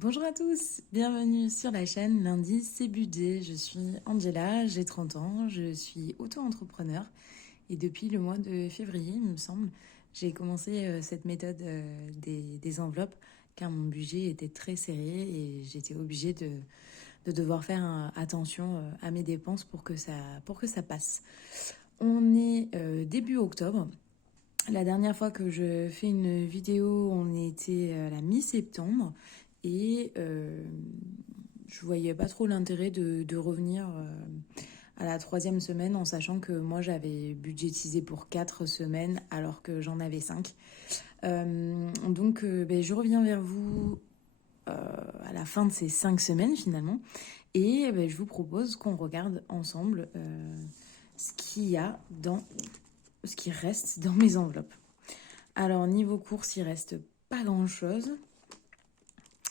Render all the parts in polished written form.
Bonjour à tous, bienvenue sur la chaîne Lundi c'est budget. Je suis Angela, j'ai 30 ans, je suis auto-entrepreneur et depuis le mois de février, il me semble, j'ai commencé cette méthode des enveloppes car mon budget était très serré et j'étais obligée de devoir faire attention à mes dépenses pour que ça passe. On est début octobre. La dernière fois que je fais une vidéo, on était à la mi-septembre et je voyais pas trop l'intérêt de revenir à la troisième semaine en sachant que moi j'avais budgétisé pour 4 semaines alors que j'en avais 5. Donc je reviens vers vous à la fin de ces 5 semaines finalement et je vous propose qu'on regarde ensemble ce qu'il y a dans ce qui reste dans mes enveloppes. Alors, niveau course, il reste pas grand-chose.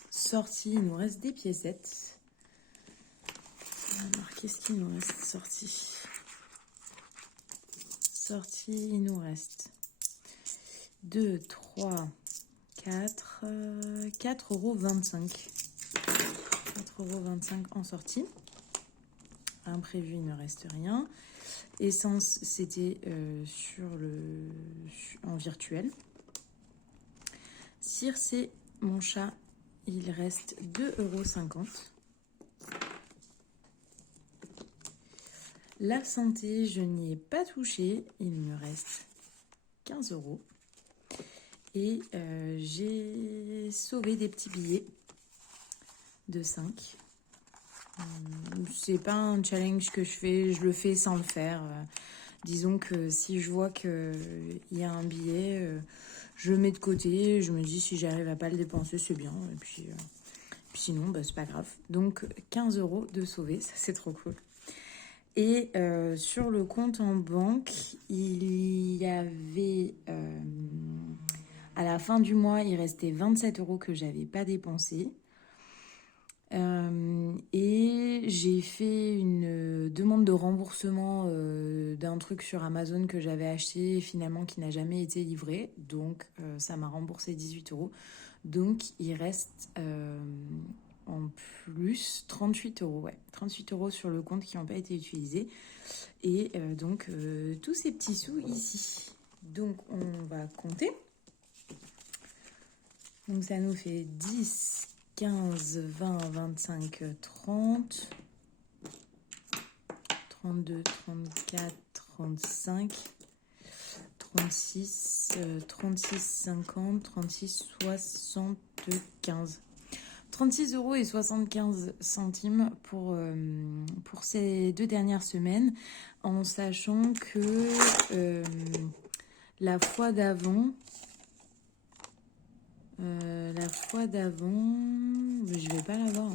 Sortie, il nous reste des piécettes. Alors, qu'est-ce qu'il nous reste sorti? Sortie, il nous reste 2, 3, 4, 4,25 €. 4,25 € en sortie. Imprévu, il ne reste rien. Essence, c'était en virtuel. Circe, mon chat, il reste 2,50 €. La santé, je n'y ai pas touché, il me reste 15 €. Et j'ai sauvé des petits billets de 5. C'est pas un challenge que je fais, je le fais sans le faire. Disons que si je vois qu'il y a un billet, je le mets de côté, je me dis si j'arrive à pas le dépenser, c'est bien. Et puis sinon, c'est pas grave. Donc 15 € de sauver, ça c'est trop cool. Et sur le compte en banque, il y avait à la fin du mois, il restait 27 € que j'avais pas dépensé. Et j'ai fait une demande de remboursement d'un truc sur Amazon que j'avais acheté finalement qui n'a jamais été livré. Donc ça m'a remboursé 18 €. Donc il reste en plus 38 €. Ouais, 38 € sur le compte qui n'ont pas été utilisés. Et donc tous ces petits sous ici. Donc on va compter. Donc ça nous fait 10, 15, 20, 25, 30, 32, 34, 35, 36, 36, 50, 36, 75. 36,75 € pour ces 2 dernières semaines, en sachant que la fois d'avant, je vais pas l'avoir.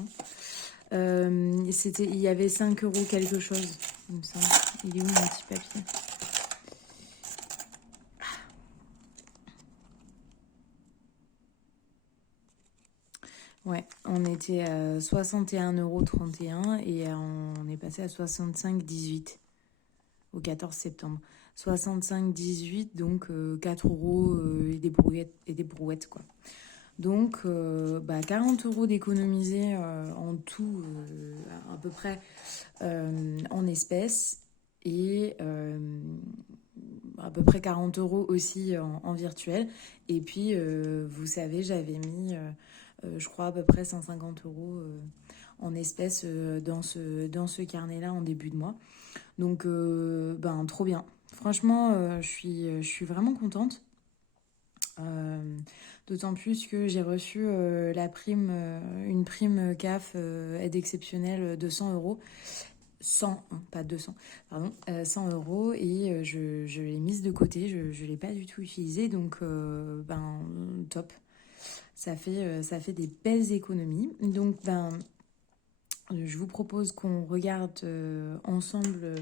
Il y avait 5 € quelque chose, il me semble. Il est où mon petit papier? Ouais, on était à 61,31 € et on est passé à 65,18 au 14 septembre. 65,18, donc 4 € et des brouettes quoi. Donc 40 € d'économiser en tout à peu près en espèces et à peu près 40 € aussi en virtuel. Et puis vous savez, j'avais mis je crois à peu près 150 € en espèces dans ce carnet-là en début de mois. Donc trop bien. Franchement, je suis vraiment contente. D'autant plus que j'ai reçu une prime CAF aide exceptionnelle de 100 €. 100, hein, pas 200, pardon, 100 € et je l'ai mise de côté, je ne l'ai pas du tout utilisée, donc top. Ça fait des belles économies. Donc je vous propose qu'on regarde ensemble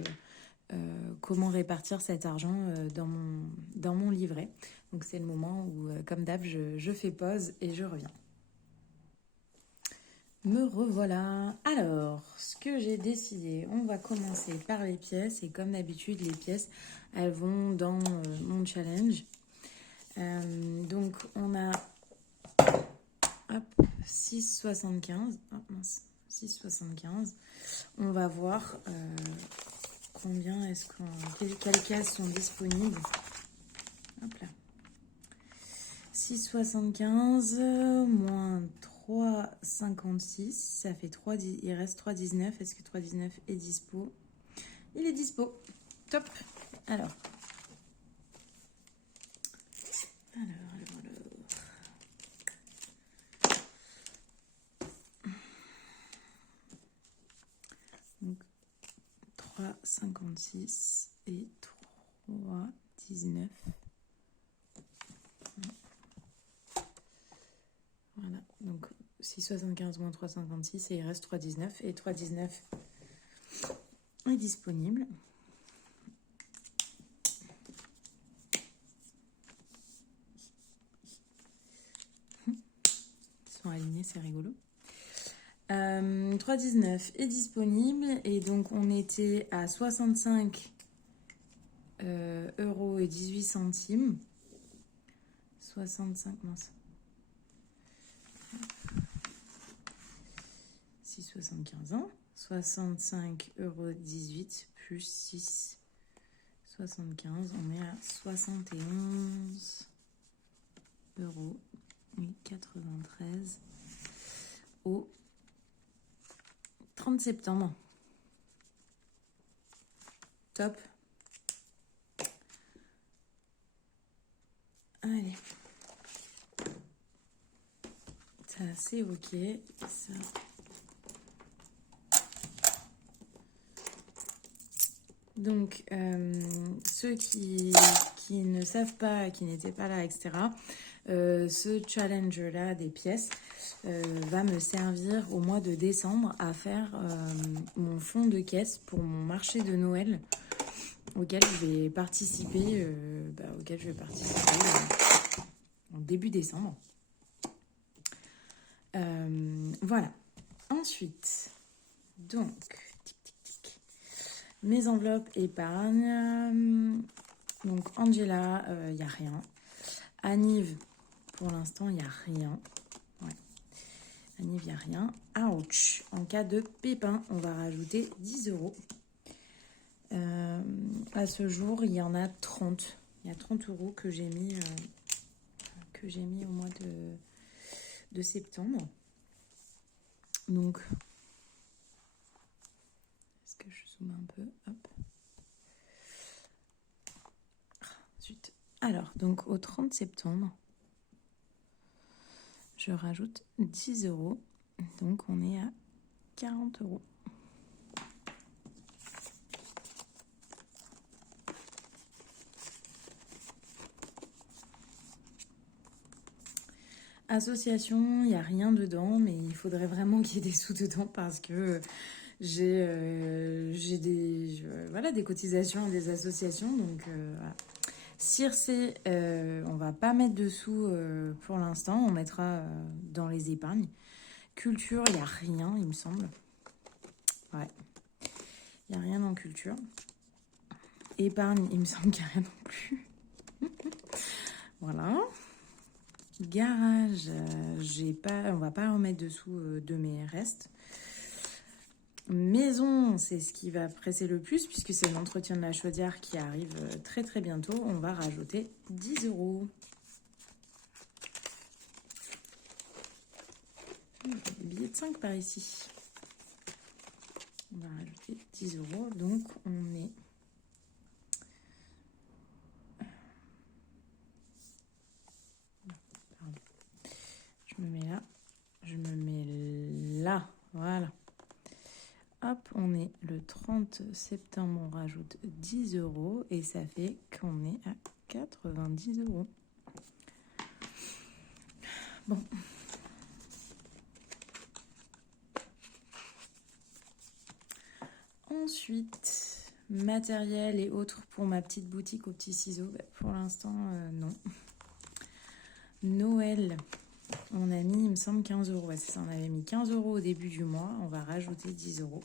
comment répartir cet argent dans mon livret. Donc c'est le moment où, comme d'hab, je fais pause et je reviens. Me revoilà. Alors, ce que j'ai décidé, on va commencer par les pièces. Et comme d'habitude, les pièces, elles vont dans mon challenge. Donc, on a 6,75. Oh mince, 6,75. On va voir combien est-ce quelles cases sont disponibles. Hop là. 6,75 moins 3,56, ça fait 3, il reste 3,19. Est-ce que 3,19 est dispo? Il est dispo. Top. Alors. Donc, 3,56 et 3,19. Voilà, donc 6,75 moins 3,56 et il reste 3,19. Et 3,19 est disponible. Ils sont alignés, c'est rigolo. 3,19 est disponible et donc on était à 65 euros et 18 centimes. 65, mince. 6,75 ans. 65,18 euros plus 6,75. On est à 71 euros et 93 au 30 septembre. Top. Allez. Ça, c'est ok. Ça. Donc, ceux qui ne savent pas, qui n'étaient pas là, etc., ce challenger-là des pièces va me servir au mois de décembre à faire mon fond de caisse pour mon marché de Noël auquel je vais participer, en début décembre. Voilà. Ensuite, donc, mes enveloppes épargne. Donc, Angela, il n'y a rien. Aniv, pour l'instant, il n'y a rien. Ouais. Aniv, il n'y a rien. Ouch. En cas de pépin, on va rajouter 10 euros. À ce jour, il y en a 30. Il y a 30 euros que j'ai mis au mois de septembre. Donc, est-ce que je zoome un peu? Hop. Zut. Alors, donc au 30 septembre, je rajoute 10 euros. Donc, on est à 40 euros. Association, il n'y a rien dedans, mais il faudrait vraiment qu'il y ait des sous dedans parce que j'ai des cotisations et des associations. Donc, voilà. Circe, on va pas mettre de sous pour l'instant, on mettra dans les épargnes. Culture, il n'y a rien, il me semble. Ouais, il n'y a rien en culture. Épargne, il me semble qu'il n'y a rien non plus. Voilà. Garage, on va pas remettre dessous de mes restes. Maison, c'est ce qui va presser le plus puisque c'est l'entretien de la chaudière qui arrive très très bientôt. On va rajouter 10 euros. Des billets de 5 par ici. On va rajouter 10 euros. Donc on est... Pardon. Je me mets là. Je me mets là. Voilà. Hop, on est le 30 septembre, on rajoute 10 euros et ça fait qu'on est à 90 euros. Bon. Ensuite, matériel et autres pour ma petite boutique aux petits ciseaux. Pour l'instant, non. Noël, on a mis, il me semble, 15 euros. Ouais, c'est ça, on avait mis 15 euros au début du mois. On va rajouter 10 euros.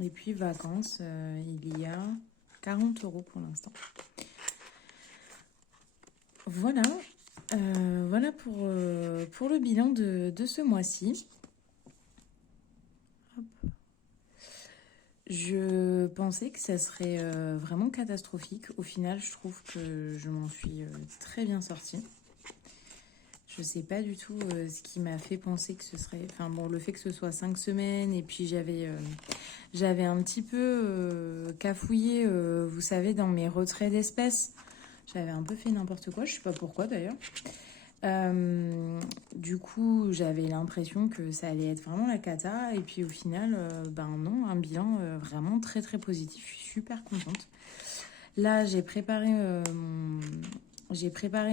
Et puis vacances, il y a 40 € pour l'instant. Voilà, voilà pour le bilan de ce mois-ci. Je pensais que ça serait vraiment catastrophique. Au final, je trouve que je m'en suis très bien sortie. Je sais pas du tout ce qui m'a fait penser que ce serait... Enfin bon, le fait que ce soit 5 semaines et puis j'avais un petit peu cafouillé, vous savez, dans mes retraits d'espèces. J'avais un peu fait n'importe quoi, je sais pas pourquoi d'ailleurs. Du coup, j'avais l'impression que ça allait être vraiment la cata. Et puis au final, ben non, un bilan vraiment très très positif. Je suis super contente. Là, j'ai préparé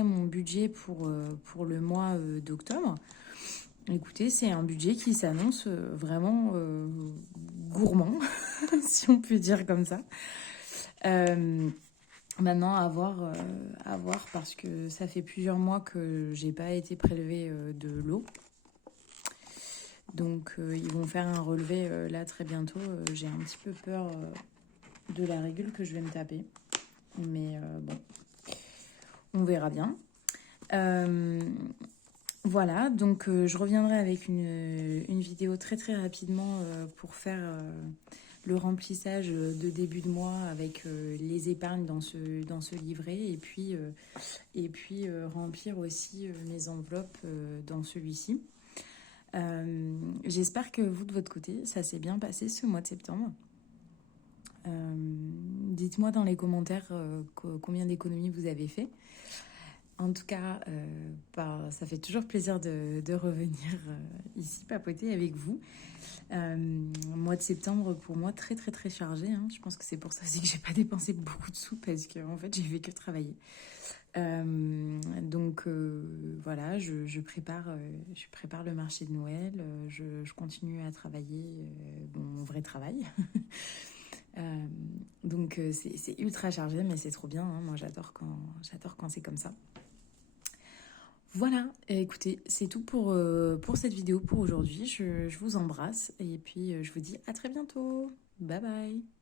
mon budget pour le mois d'octobre. Écoutez, c'est un budget qui s'annonce vraiment gourmand, si on peut dire comme ça. Maintenant, à voir parce que ça fait plusieurs mois que j'ai pas été prélevée de l'eau. Donc, ils vont faire un relevé là très bientôt. J'ai un petit peu peur de la régule que je vais me taper. Mais bon, on verra bien. Voilà, donc je reviendrai avec une vidéo très très rapidement pour faire le remplissage de début de mois avec les épargnes dans ce livret et puis remplir aussi mes enveloppes dans celui-ci. J'espère que vous de votre côté, ça s'est bien passé ce mois de septembre. Dites-moi dans les commentaires combien d'économies vous avez fait. En tout cas, ça fait toujours plaisir de revenir ici papoter avec vous. Mois de septembre, pour moi, très très très chargé. Hein. Je pense que c'est pour ça aussi que j'ai pas dépensé beaucoup de sous parce qu'en fait, j'ai fait que travailler. Donc voilà, je prépare le marché de Noël. Je continue à travailler mon vrai travail. Donc c'est ultra chargé, mais c'est trop bien. Hein. Moi, j'adore quand c'est comme ça. Voilà, écoutez, c'est tout pour cette vidéo pour aujourd'hui. Je vous embrasse et puis je vous dis à très bientôt. Bye bye.